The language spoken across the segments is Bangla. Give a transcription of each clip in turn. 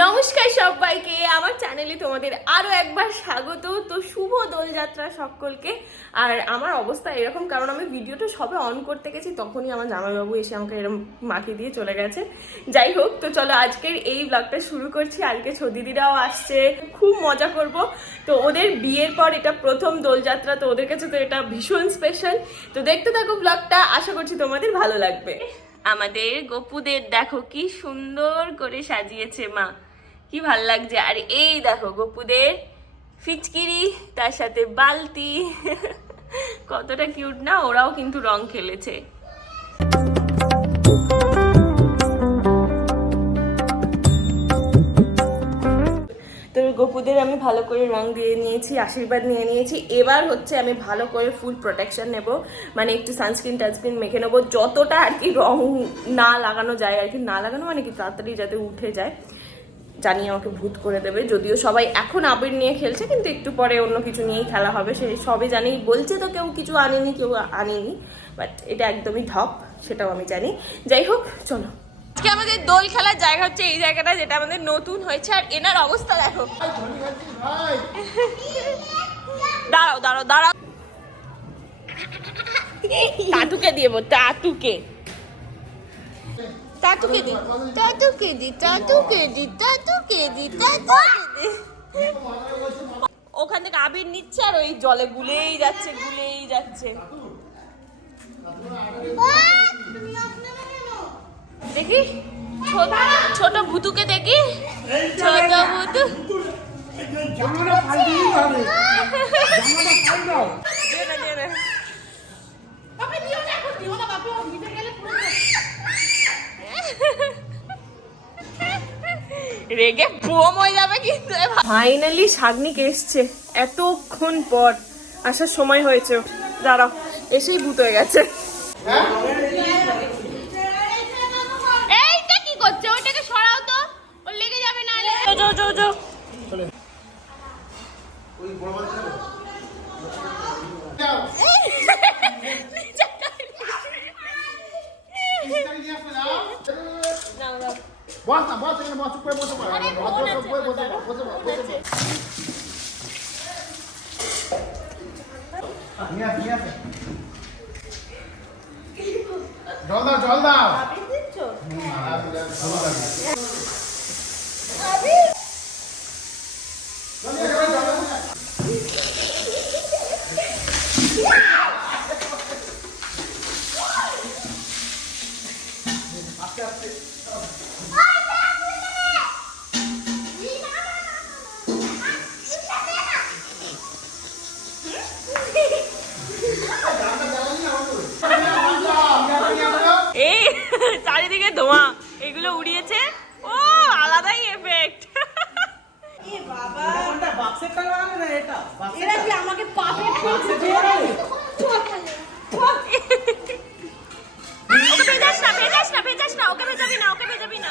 নমস্কার সবাইকে, আমার চ্যানেলে তোমাদের আরও একবার স্বাগত। তো শুভ দোলযাত্রা সকলকে। আর আমার অবস্থা এরকম, কারণ আমি ভিডিওটা সবে অন করতে গেছি, তখনই আমার জামাইবাবু এসে আমাকে এরকম মাখিয়ে দিয়ে চলে গেছে। যাই হোক, তো চলো আজকের এই ব্লগটা শুরু করছি। আজকে ছদিদিরাও আসছে, খুব মজা করব। তো ওদের বিয়ের পর এটা প্রথম দোলযাত্রা, তো ওদের কাছে তো এটা ভীষণ স্পেশাল তো দেখতে থাকো ব্লগটা আশা করছি তোমাদের ভালো লাগবে। আমাদের গপুদের দেখো কি সুন্দর করে সাজিয়েছে মা। কি ভালো লাগছে। আর এই দেখো গপুদের ফিচকিরি, তার সাথে বালতি। কতটা কিউট না? ওরাও কিন্তু রং খেলেছে। তো আমি ভালো করে রং দিয়ে নিয়েছি, আশীর্বাদ নিয়ে নিয়েছি। এবার হচ্ছে আমি ভালো করে ফুল প্রোটেকশন নেব। মানে একটু সানস্ক্রিন টানস্ক্রিন মেখে নেব। যতটা আর কি রং না লাগানো যায় আর কি। না লাগানো মানে কি তাড়াতাড়ি যাতে উঠে যায়। জানিয়ে আমাকে ভূত করে দেবে। যদিও সবাই এখন আবির নিয়ে খেলছে, কিন্তু একটু পরে অন্য কিছু নিয়েই খেলা হবে। সে সবে জানি। বলছে তো কেউ কিছু আনেনি, কেউ আনেনি। বাট এটা একদমই ঢপ, সেটাও আমি জানি। যাই হোক, চলো। আজকে আমাদের দোল খেলার জায়গা হচ্ছে এই জায়গাটা যেটা আমাদের নতুন হয়েছে, আর এনার অবস্থা দেখো। দাঁড়াও দাঁড়াও দাঁড়াও। টাটুকে দিয়ে টাটুকে টাটুকে দি টাটুকে দি টাটুকে দি টাটুকে দি টাটুকে ওখান থেকে আবির নিচ্ছে আর ওই জলে গুলেই যাচ্ছে গুলেই যাচ্ছে। দেখি? ছোট ছোট ভুতুকে দেখি? ছোট ভুতু। রেগে বোম হয়ে যাবে কিন্তু ফাইনালি শাগনিক এসছে। এতক্ষণ পর। আসার সময় হয়েছে। দাঁড়াও এসেই ভূত হয়ে গেছে। এইটা নিয়ে আস নিয়ে আস। জল দাও জল দাও। এরা কি আমাকে পাপে ওকে ভেজাস না ভেজাস না ভেজাস না ওকে ভেজাবি না ওকে ভেজাবি না।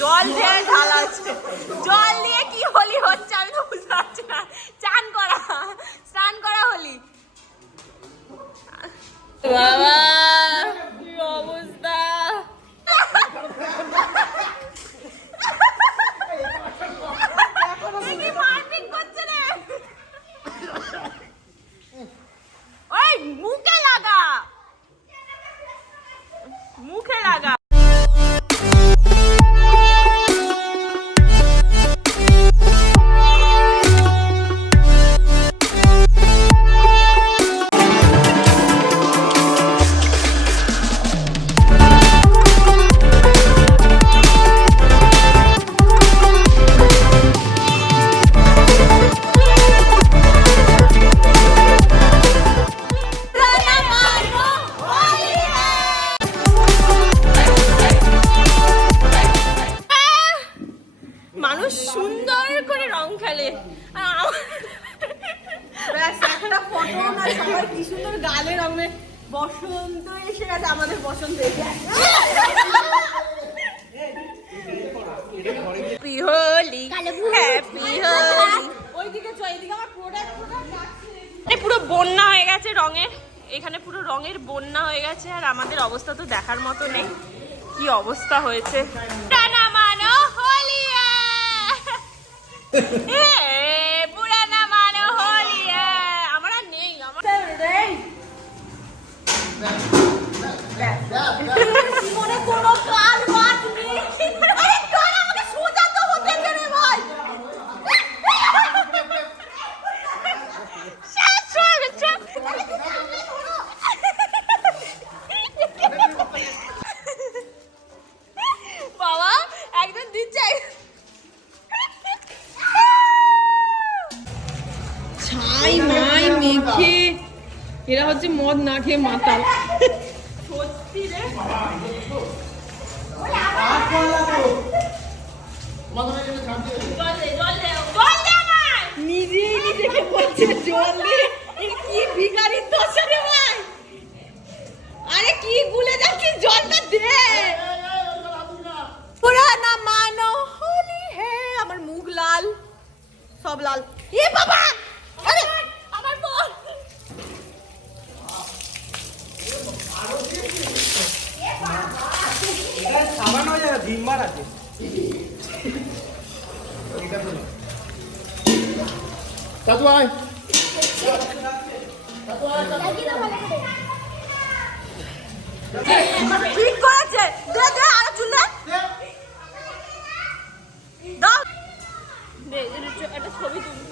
জল দিয়ে ঢালাচ্ছে। জল দিয়ে গালে রঙে বসন্ত এসে গেছে আমাদের বসন্ত এসে হ্যাপি হোলি হ্যাপি হোলি ওইদিকে চল এদিকে আমার প্রোডাক্ট প্রোডাক্ট পুরো বন্যা হয়ে গেছে রঙের এখানে পুরো রঙের বন্যা হয়ে গেছে আর আমাদের অবস্থা তো দেখার মতো নেই। কি অবস্থা হয়েছে? মানো হোলিয়া। না খেয়ে মাতাল। সত্যি রে। নিজেই নিজেকে বলছে জল দিয়ে এ কি ভিখারির দশা রে ভাই আরে কি গুলে যাচ্ছি জলটা দে পুরা না মানো হোলি হে আমার মুখ লাল সব লাল এ বাবা আরে আমার বল সাবান হয়ে যাবে ভিমবার আছে দাদু আয় ঠিক করেছে দে দে আর চুলে দাও দে একটা ছবি তুলি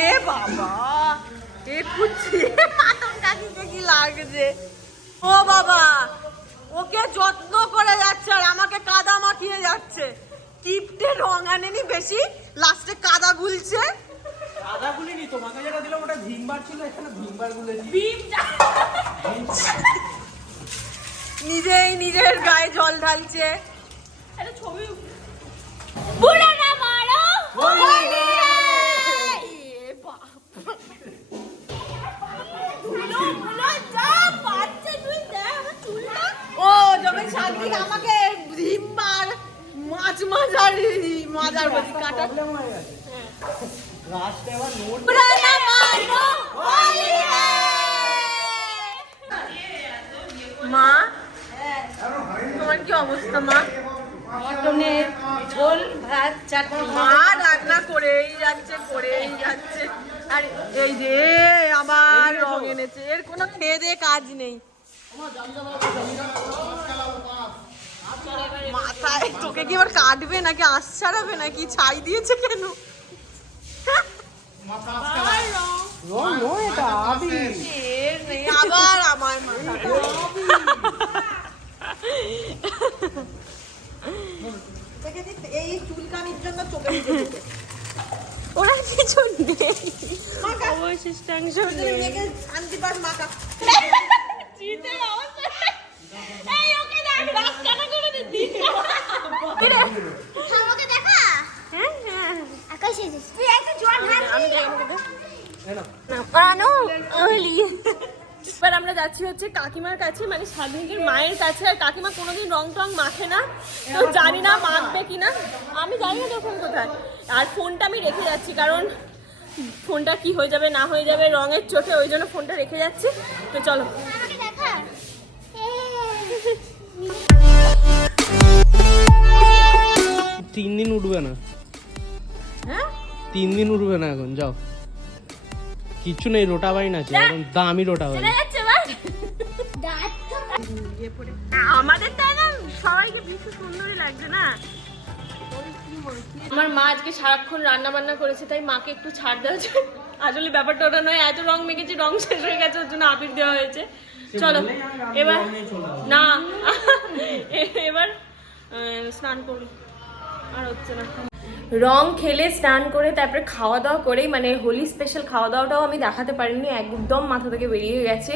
এ বাবা এ কুচি মাথা কাকিকে কি লাগছে ও বাবা ওকে যত্ন করে যাচ্ছে আর আমাকে কাদা মাখিয়ে যাচ্ছে কিপটে রং আনেনি বেশি লাস্টে কাদা গুলছে আদা গুলিনি তোমাকে যেটা দিলাম ওটা ভিমবার ছিল এখানে ভিমবার গুলেছি বিম নিজেই নিজের গায়ে জল ঢালছে। একটা ছবি। ও যখন সাদিক আমাকে ভিমবার মাছ মাজার মাজার বলছি কাটা প্রবলেম হয়ে গেছে। লাস্টে আবার নোট। মা, তোমার কি অবস্থা, মা? করেই যাচ্ছে করেই যাচ্ছে এই আবার এনেছে। এর কোনো কাজ নেই। মাথায়, তোকে কি এবার কাটবে, নাকি আশ ছাড়াবে নাকি ছাই দিয়েছে কেন? রং নো এটা আবি এর নেই আবার আমার এই চুলকানির জন্য চোখে ওরা কিছু নেই অবশিষ্টাংশ নেই মেয়েকে শান্তি পাস মাকা শীতের অবস্থা এই ওকে দেখ রাস্তাটা করে দিচ্ছি আমাকে দেখা হ্যাঁ এবার আমরা যাচ্ছি হচ্ছে কাকিমার কাছে মানে স্বাধীনের মায়ের কাছে। আর কাকিমা কোনোদিন রং টং মাখে না, তো জানি না মাখবে কিনা আমি জানি না তখন কোথায়। আর ফোনটা আমি রেখে যাচ্ছি, কারণ ফোনটা কি হয়ে যাবে, না হয়ে যাবে, রঙের চোখে, ওই জন্য ফোনটা রেখে যাচ্ছি। তো চলো। তিন দিন উঠবে না। হ্যাঁ? তিন দিন উঠবে না এখন যাও। কিচ্ছু নেই রোটা বাইন আছে এখন দামি রোটা বাইন চলে যাচ্ছে এবার দাঁত তো আমাদের তাই না সবাইকে ভীষণ সুন্দরই লাগছে না? আমার মা আজকে সারাক্ষণ রান্না বান্না করেছে তাই মাকে একটু ছাড় দেওয়া আসলে ব্যাপারটা ওটা নয় এত রং মেখেছি রং শেষ হয়ে গেছে ওর জন্য আবির দেওয়া হয়েছে। চলো এবার না এবার আহ, স্নান করি আর হচ্ছে না। রং খেলে স্নান করে তারপরে খাওয়া দাওয়া করেই মানে হোলি স্পেশাল খাওয়া দাওয়াটাও আমি দেখাতে পারিনি, একদম মাথা থেকে বেরিয়ে গেছে।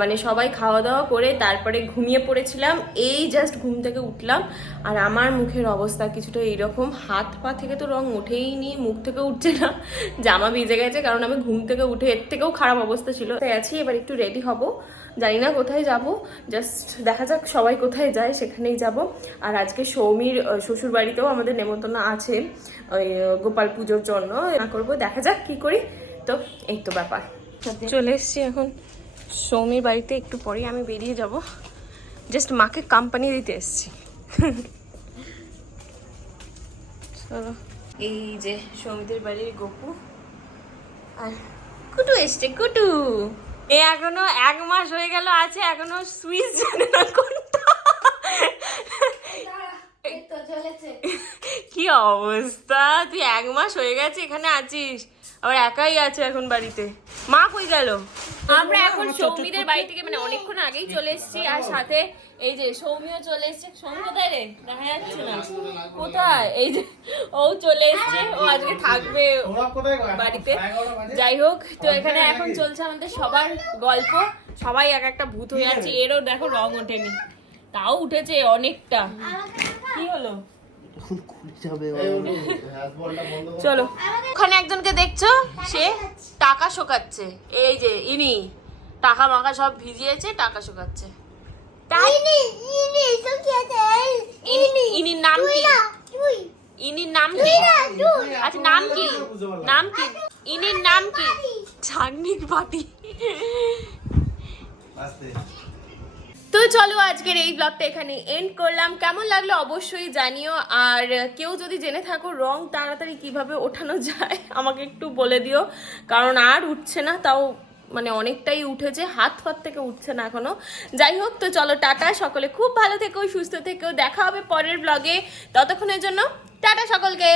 মানে সবাই খাওয়া দাওয়া করে তারপরে ঘুমিয়ে পড়েছিলাম, এই জাস্ট ঘুম থেকে উঠলাম। আর আমার মুখের অবস্থা কিছুটা এইরকম, হাত পা থেকে তো রং উঠেই নি, মুখ থেকে উঠছে না, জামা ভিজে গেছে, কারণ আমি ঘুম থেকে উঠে এর থেকেও খারাপ অবস্থা ছিল। আছি, এবার একটু রেডি হব। জানি না কোথায় যাব জাস্ট দেখা যাক সবাই কোথায় যায়, সেখানেই যাব। আর আজকে সৌমির শ্বশুর বাড়িতেও আমাদের নেমন্তন্ন আছে গোপাল পুজোর জন্য। না করব, দেখা যাক কি করি। তো এই তো ব্যাপার। চলে এসছি এখন সৌমির বাড়িতে, একটু পরেই আমি বেরিয়ে যাব। জাস্ট মাকে কোম্পানি দিতে এসেছি। চলো। এই যে সৌমিদের বাড়ির গপু। আর কুটু এসছে, কুটু। এ এখনও এক মাস হয়ে গেল আছে এখনও সুইচ জানে না কোনটা কি অবস্থা? তুই এক মাস হয়ে গেছে এখানে আছিস। আবার একাই আছে এখন বাড়িতে। মা কই গেল? আমরা এখন সৌমিদের বাড়ি থেকে মানে অনেকক্ষণ আগেই চলে এসেছি, আর সাথে এই যে সৌমিও চলে এসেছে। সৌমি কোথায় রে? দেখা যাচ্ছে না। কোথায়? এই যে ও চলে এসেছে, ও আজকে থাকবে বাড়িতে। যাই হোক, তো এখানে এখন চলছে আমাদের সবার গল্প। সবাই এক একটা ভূত হয়ে যাচ্ছে। এরও দেখো রং ওঠেনি। তাও উঠেছে অনেকটা। কি হলো? চলো। ওখানে একজনকে দেখছ? সে টাকা শোকাচ্ছে। এই যে ইনি। টাকা মাকা সব ভিজিয়েছে টাকা শোকাচ্ছে। ইনির নাম কি? ইনির নাম কি? আচ্ছা নাম কি? নাম কি? ইনির নাম কি? ছাগনিক পাটি তো চলো আজকের এই ব্লগটা এখানে এন্ড করলাম। কেমন লাগল অবশ্যই জানিও। আর কেউ যদি জেনে থাকো রং তাড়াতাড়ি কীভাবে ওঠানো যায়, আমাকে একটু বলে দিও। কারণ আর উঠছে না, তাও মানে অনেকটাই উঠেছে, হাত ফাত থেকে উঠছে না এখনও। যাই হোক, তো চলো টাটা, সকলে খুব ভালো থেকো, সুস্থ থেকেও দেখা হবে পরের ব্লগে ততক্ষণের জন্য টাটা সকলকে।